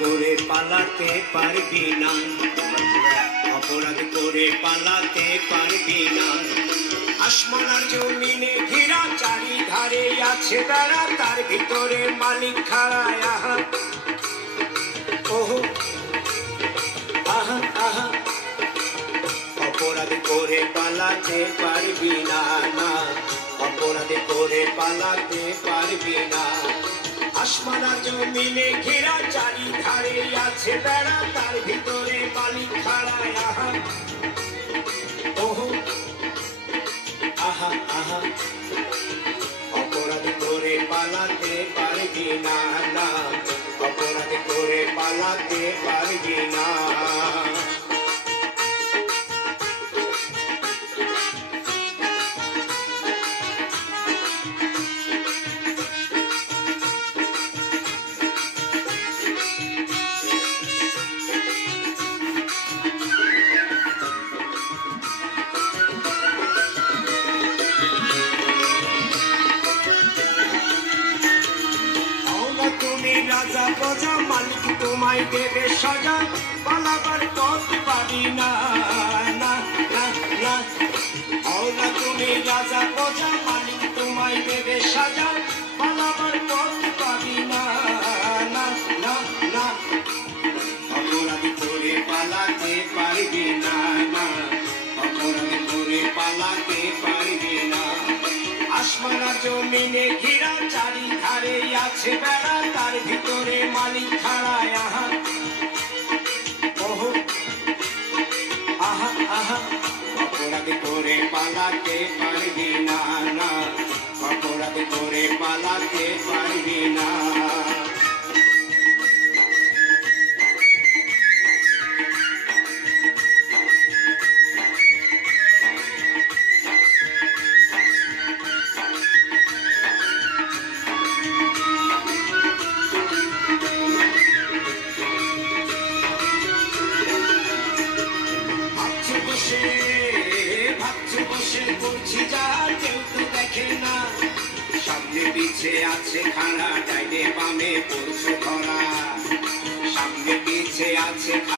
করে পালাতে পারবি না, অপরাধ করে পালাতে পারবি না। আসমান আর জমিনে ঘেরা, চারিধারে আছে বেড়া, তার ভিতরে মালিক খাড়ায়। আহা ওহো আহা আহা, অপরাধ করে পালাতে পারবি না, না অপরাধ করে পালাতে পারবি না। আসমান আর জমিনে ঘেরা, চারিধারে আছে বেড়া, তার ভিতরে মালিক খাড়ায়। আহা ওহো আহা আহা, অপরাধ করে পালাতে পারবি না, না অপরাধ করে পালাতে পারবি না। রাজা প্রজা, মালিক তোমায় দেবে সাজা, পালাবার পথ পাবি না, না না না। হও না তুমি রাজা প্রজা, মালিক তোমায় দেবে সাজা, পালাবার পথ পাবি না, না না না। অপরাধ করে পালাতে পারবি না, না অপরাধ করে পালাতে পারবি না। আসমান আর জমিনে ঘেরা, চারিধারে আছে বেড়া, তার ভিতরে মালিক খাড়ায়। আহা ওহো আহা আহা, অপরাধ করে পালাতে পারবি না, না অপরাধ করে পালাতে পারবি না। ভাবছে বসে করছি যা, কেউ তো দেখে না, সামনে পিছে আছে খাড়া, ডাইনে বামে পড়ছে ধরা, সামনে পিছে আছে।